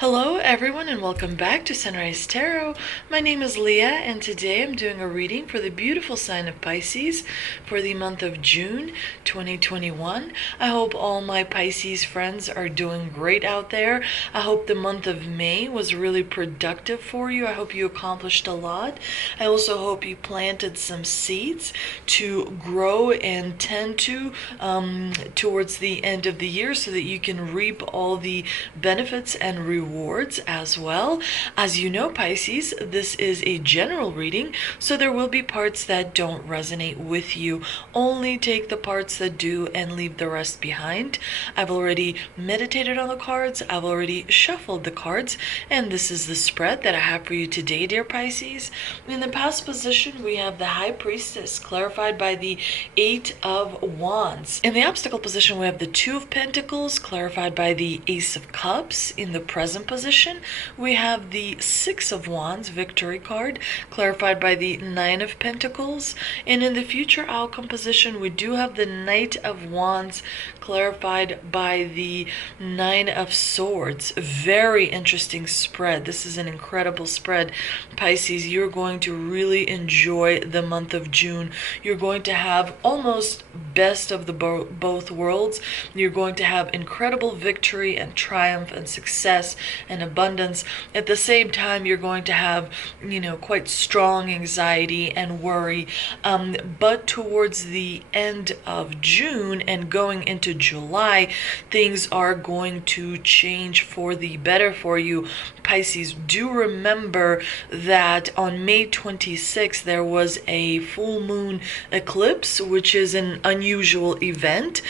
Hello everyone and welcome back to Sunrise Tarot. My name is Leah and today I'm doing a reading for the beautiful sign of Pisces for the month of June 2021. I hope all my Pisces friends are doing great out there. I hope the month of May was really productive for you. I hope you accomplished a lot. I also hope you planted some seeds to grow and tend to towards the end of the year so that you can reap all the benefits and rewards as well. As you know, Pisces, this is a general reading, so there will be parts that don't resonate with you. Only take the parts that do and leave the rest behind. I've already meditated on the cards, I've already shuffled the cards, and this is the spread that I have for you today, dear Pisces. In the past position, we have the High Priestess, clarified by the Eight of Wands. In the obstacle position, we have the Two of Pentacles, clarified by the Ace of Cups. In the present position, we have the Six of Wands, Victory card, clarified by the Nine of Pentacles. And in the future outcome position, we do have the Knight of Wands, clarified by the Nine of Swords. Very interesting spread. This is an incredible spread, Pisces. You're going to really enjoy the month of June. You're going to have almost best of the both worlds. You're going to have incredible victory and triumph and success and abundance. At the same time, you're going to have, quite strong anxiety and worry. But towards the end of June and going into July, things are going to change for the better for you, Pisces. Do remember that on May 26th, there was a full moon eclipse, which is an unusual event,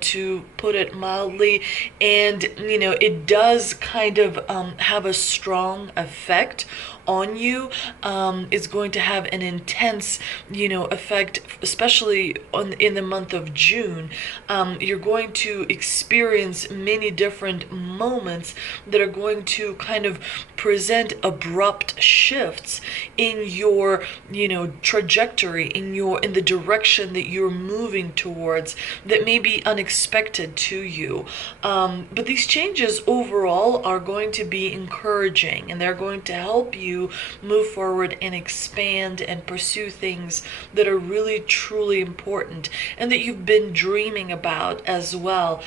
to put it mildly. And, it does kind of have a strong effect on you. It's going to have an intense, effect, especially in the month of June. You're going to experience many different moments that are going to kind of present abrupt shifts in your, trajectory, in the direction that you're moving towards, that may be unexpected to you. But these changes overall are going to be encouraging, and they're going to help you move forward and expand and pursue things that are really truly important and that you've been dreaming about as well.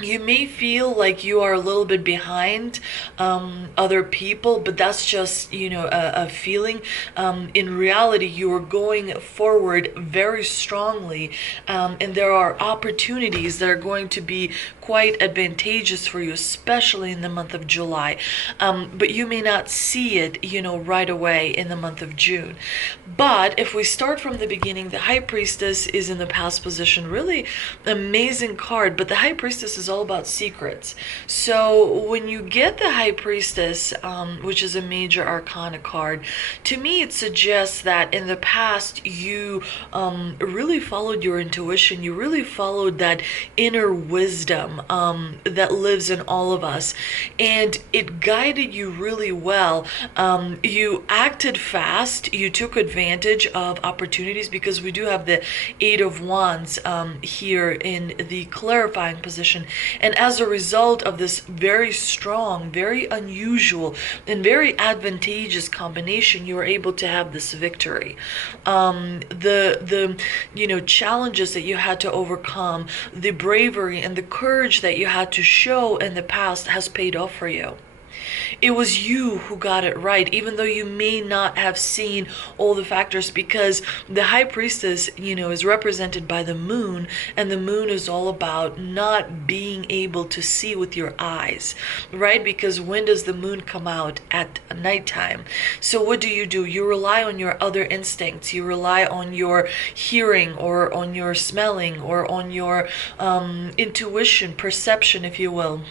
You may feel like you are a little bit behind other people, but that's just, a feeling. In reality, you are going forward very strongly, and there are opportunities that are going to be quite advantageous for you, especially in the month of July. But you may not see it, right away in the month of June. But if we start from the beginning, the High Priestess is in the past position. Really amazing card, but the High Priestess is all about secrets. So when you get the High Priestess, which is a major arcana card, to me it suggests that in the past you really followed your intuition. You really followed that inner wisdom that lives in all of us, and it guided you really well. You acted fast. You took advantage of opportunities, because we do have the Eight of Wands here in the clarifying position. And as a result of this very strong, very unusual, and very advantageous combination, you were able to have this victory. The challenges that you had to overcome, the bravery and the courage that you had to show in the past has paid off for you. It was you who got it right, even though you may not have seen all the factors, because the High Priestess, is represented by the moon, and the moon is all about not being able to see with your eyes, right? Because when does the moon come out? At nighttime. So what do? You rely on your other instincts. You rely on your hearing, or on your smelling, or on your intuition, perception, if you will.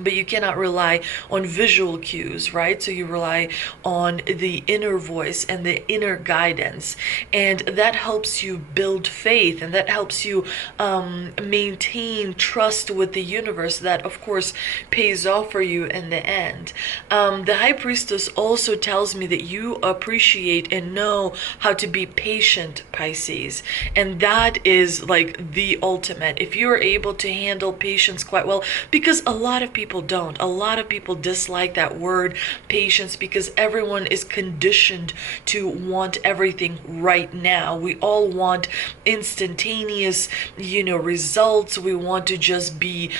But you cannot rely on visual cues, right? So you rely on the inner voice and the inner guidance. And that helps you build faith, and that helps you maintain trust with the universe. That, of course, pays off for you in the end. The High Priestess also tells me that you appreciate and know how to be patient, Pisces. And that is like the ultimate. If you're able to handle patience quite well, because a lot of people people don't. A lot of people dislike that word patience because everyone is conditioned to want everything right now. We all want instantaneous, results. We want to just be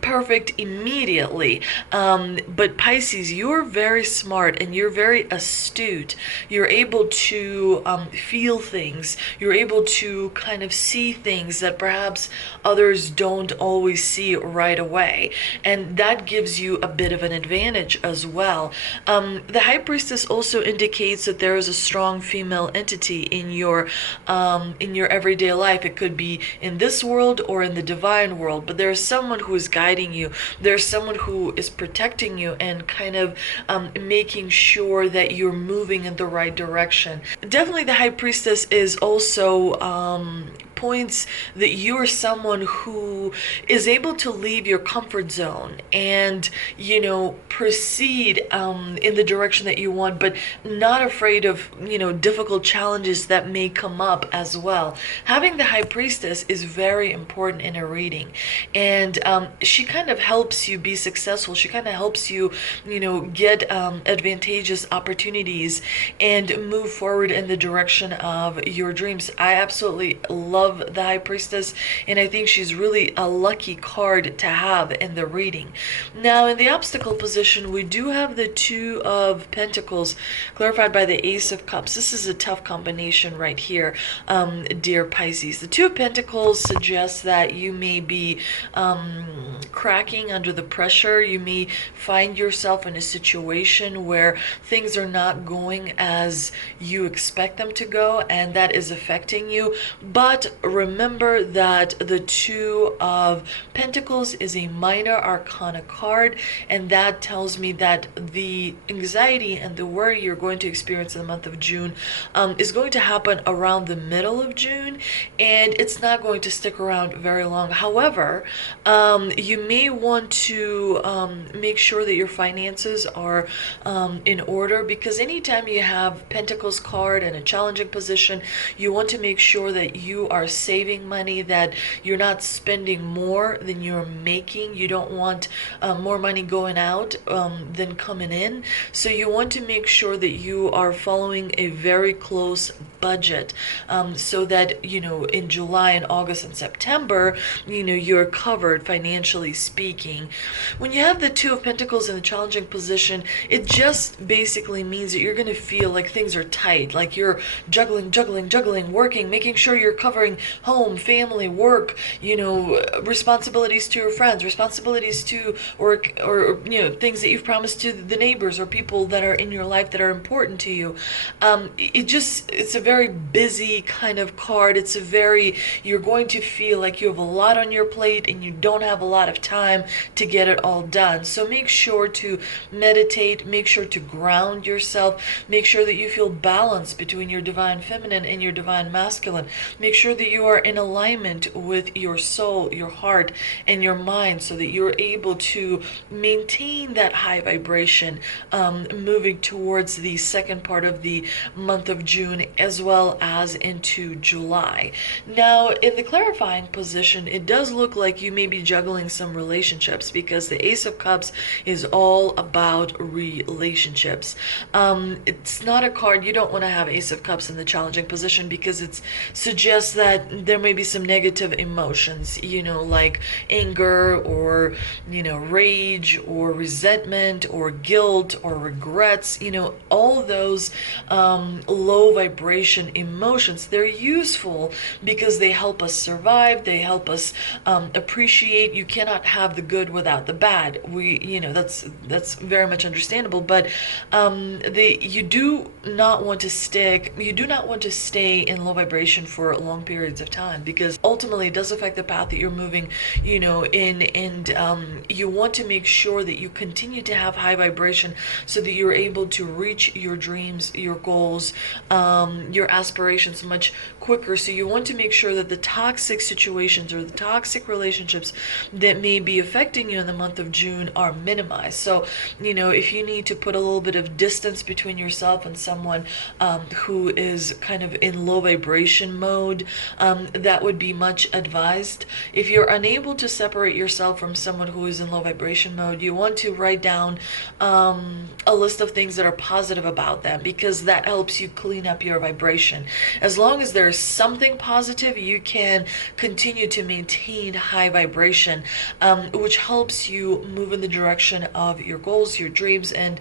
perfect immediately. But Pisces, you're very smart and you're very astute. You're able to feel things. You're able to kind of see things that perhaps others don't always see right away. And that gives you a bit of an advantage as well. The High Priestess also indicates that there is a strong female entity in your everyday life. It could be in this world or in the divine world, but there's someone who is guiding you. There's someone who is protecting you and kind of making sure that you're moving in the right direction. Definitely the High Priestess is also points that you're someone who is able to leave your comfort zone and proceed in the direction that you want, but not afraid of difficult challenges that may come up as well. Having the High Priestess is very important in a reading, and she kind of helps you be successful. She kind of helps you get advantageous opportunities and move forward in the direction of your dreams. I absolutely love the High Priestess, and I think she's really a lucky card to have in the reading. Now, in the obstacle position, we do have the Two of Pentacles clarified by the Ace of Cups. This is a tough combination right here, dear Pisces. The Two of Pentacles suggests that you may be cracking under the pressure. You may find yourself in a situation where things are not going as you expect them to go, and that is affecting you. But remember that the Two of Pentacles is a minor arcana card, and that tells me that the anxiety and the worry you're going to experience in the month of June is going to happen around the middle of June, and it's not going to stick around very long. However, you may want to make sure that your finances are in order, because anytime you have Pentacles card in a challenging position, you want to make sure that you are saving money, that you're not spending more than you're making. You don't want more money going out than coming in. So you want to make sure that you are following a very close budget, so that in July and August and September you're covered financially speaking. When you have the Two of Pentacles in a challenging position, it just basically means that you're going to feel like things are tight, like you're juggling, working, making sure you're covering home, family, work, responsibilities to your friends, responsibilities to or things that you've promised to the neighbors or people that are in your life that are important to you. It's a very busy kind of card. You're going to feel like you have a lot on your plate and you don't have a lot of time to get it all done. So make sure to meditate, make sure to ground yourself, make sure that you feel balance between your divine feminine and your divine masculine. Make sure that you are in alignment with your soul, your heart, and your mind, so that you're able to maintain that high vibration moving towards the second part of the month of June as well as into July. Now, in the clarifying position, it does look like you may be juggling some relationships, because the Ace of Cups is all about relationships. It's not a card, you don't want to have Ace of Cups in the challenging position, because it suggests that there may be some negative emotions, like anger or, rage or resentment or guilt or regrets, all those low vibration emotions. They're useful because they help us survive, they help us appreciate. You cannot have the good without the bad. That's very much understandable, but you do not want to stay in low vibration for long periods of time, because ultimately it does affect the path that you're moving in, and you want to make sure that you continue to have high vibration so that you're able to reach your dreams, your goals, your aspirations much quicker. So you want to make sure that the toxic situations or the toxic relationships that may be affecting you in the month of June are minimized. So if you need to put a little bit of distance between yourself and someone who is kind of in low vibration mode, that would be much advised. If you're unable to separate yourself from someone who is in low vibration mode, you want to write down a list of things that are positive about them, because that helps you clean up your vibration. As long as there's something positive, you can continue to maintain high vibration, which helps you move in the direction of your goals, your dreams, and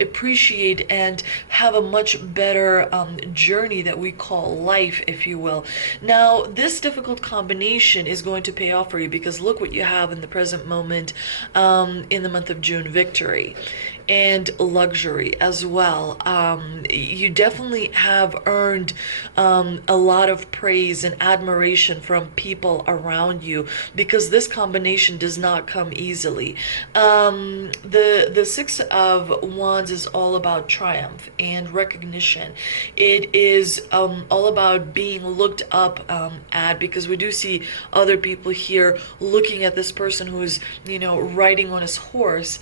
appreciate and have a much better journey that we call life, if you will. Now, this difficult combination is going to pay off for you, because look what you have in the present moment, in the month of June: victory and luxury as well. You definitely have earned a lot of praise and admiration from people around you, because this combination does not come easily. The Six of Wands is all about triumph and recognition. It is all about being looked up at, because we do see other people here looking at this person who is, riding on his horse,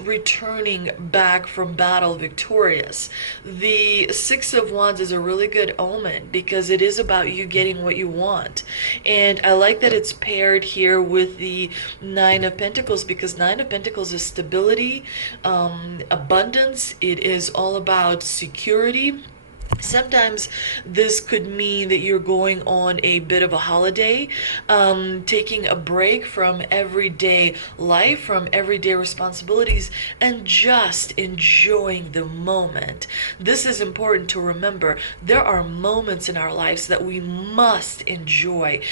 returning back from battle victorious. The Six of Wands is a really good omen, because it is about you getting what you want. And I like that it's paired here with the Nine of Pentacles, because Nine of Pentacles is stability, abundance. It is all about security. Sometimes this could mean that you're going on a bit of a holiday, taking a break from everyday life, from everyday responsibilities, and just enjoying the moment. This is important to remember. There are moments in our lives that we must enjoy,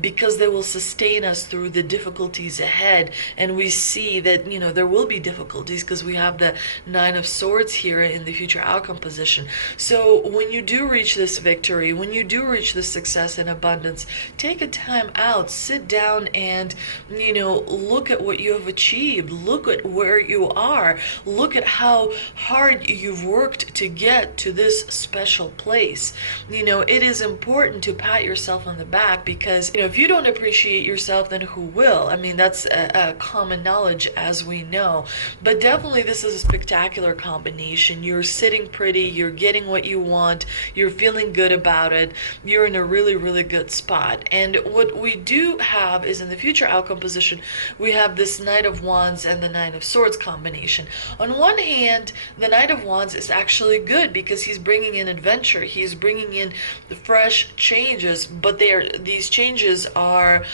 because they will sustain us through the difficulties ahead. And we see that, there will be difficulties, because we have the Nine of Swords here in the future outcome position. So when you do reach this victory, when you do reach this success and abundance, take a time out, sit down and, look at what you have achieved. Look at where you are. Look at how hard you've worked to get to this special place. It is important to pat yourself on the back, because, if you don't appreciate yourself, then who will? I mean, that's a common knowledge, as we know. But definitely this is a spectacular combination. You're sitting pretty, you're getting what you want, you're feeling good about it, you're in a really, really good spot. And what we do have is, in the future outcome position, we have this Knight of Wands and the Nine of Swords combination. On one hand, the Knight of Wands is actually good, because he's bringing in adventure, he's bringing in the fresh changes, but these changes are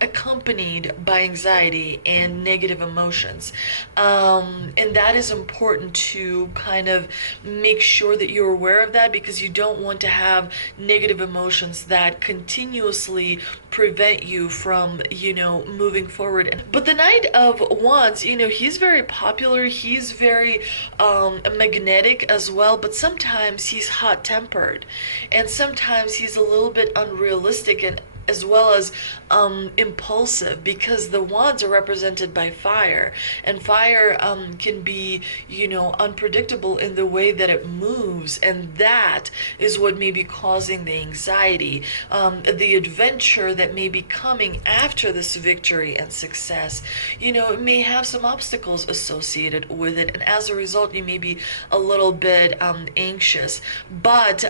accompanied by anxiety and negative emotions. And that is important to kind of make sure that you're aware of that, because you don't want to have negative emotions that continuously prevent you from, moving forward. But the Knight of Wands, he's very popular, he's very magnetic as well, but sometimes he's hot-tempered, and sometimes he's a little bit unrealistic, and as well as impulsive, because the wands are represented by fire, and fire can be, unpredictable in the way that it moves, and that is what may be causing the anxiety, the adventure that may be coming after this victory and success. It may have some obstacles associated with it, and as a result, you may be a little bit anxious. But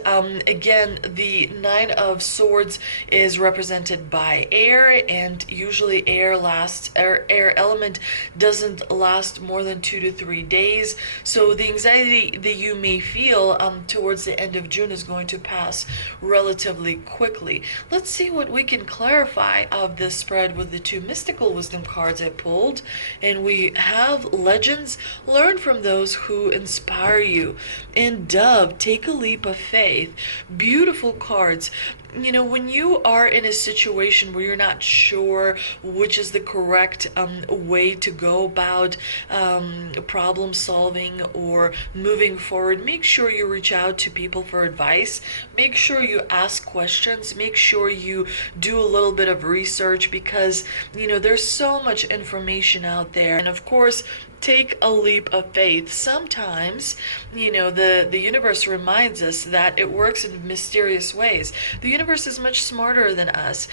again, the Nine of Swords is represented by air, and usually air element doesn't last more than 2 to 3 days. So the anxiety that you may feel towards the end of June is going to pass relatively quickly. Let's see what we can clarify of this spread with the two mystical wisdom cards I pulled. And we have Legends: learn from those who inspire you, and Dove: take a leap of faith. Beautiful cards. When you are in a situation where you're not sure which is the correct way to go about problem solving or moving forward, make sure you reach out to people for advice. Make sure you ask questions. Make sure you do a little bit of research, because there's so much information out there. And of course, take a leap of faith. Sometimes, the universe reminds us that it works in mysterious ways. The universe is much smarter than us.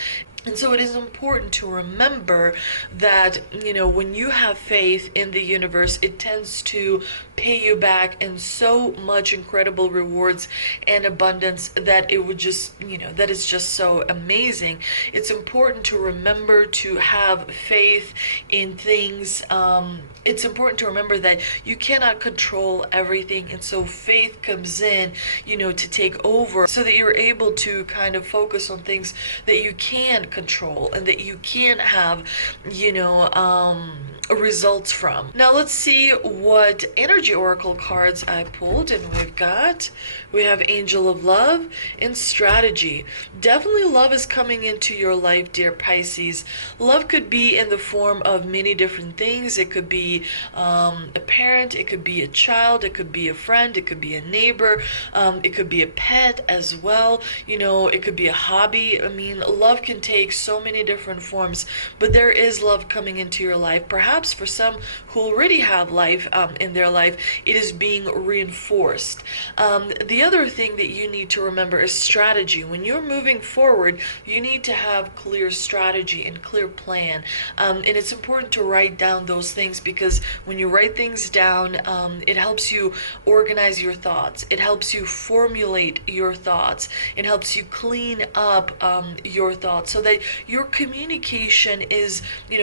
And so it is important to remember that, when you have faith in the universe, it tends to pay you back in so much incredible rewards and abundance that it would just, that is just so amazing. It's important to remember to have faith in things. It's important to remember that you cannot control everything. And so faith comes in, to take over so that you're able to kind of focus on things that you can control and that you can have, results from. Now let's see what energy oracle cards I pulled, and we have Angel of Love and Strategy. Definitely love is coming into your life, dear Pisces. Love could be in the form of many different things. It could be a parent, it could be a child, it could be a friend, it could be a neighbor, it could be a pet as well. It could be a hobby. I mean, love can take so many different forms, but there is love coming into your life. Perhaps for some who already have life in their life, it is being reinforced. The other thing that you need to remember is strategy. When you're moving forward, you need to have clear strategy and clear plan. And it's important to write down those things, because when you write things down, it helps you organize your thoughts. It helps you formulate your thoughts. It helps you clean up your thoughts so that your communication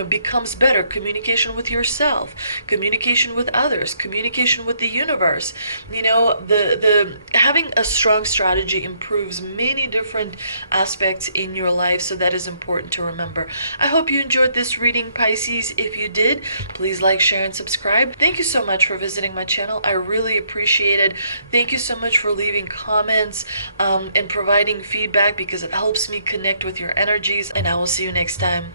becomes better. Communication with yourself, communication with others, communication with the universe. The having a strong strategy improves many different aspects in your life, so that is important to remember. I hope you enjoyed this reading, Pisces. If you did, please like, share, and subscribe. Thank you so much for visiting my channel. I really appreciate it. Thank you so much for leaving comments and providing feedback, because it helps me connect with your energies, and I will see you next time.